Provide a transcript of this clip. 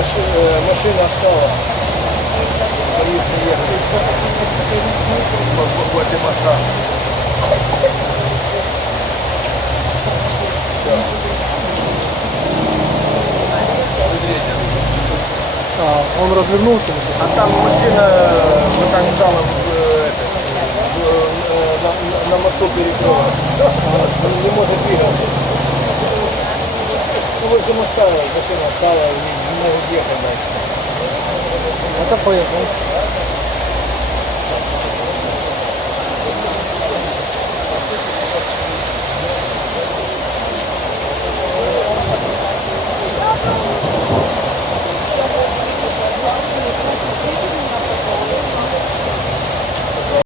машина стала. Боится ехать. Возле моста. Он развернулся. А там машина вот так стала на мосту перекрыла. Не может двигаться. Ну, возле моста машина стала и не может ехать дальше. Это поехал.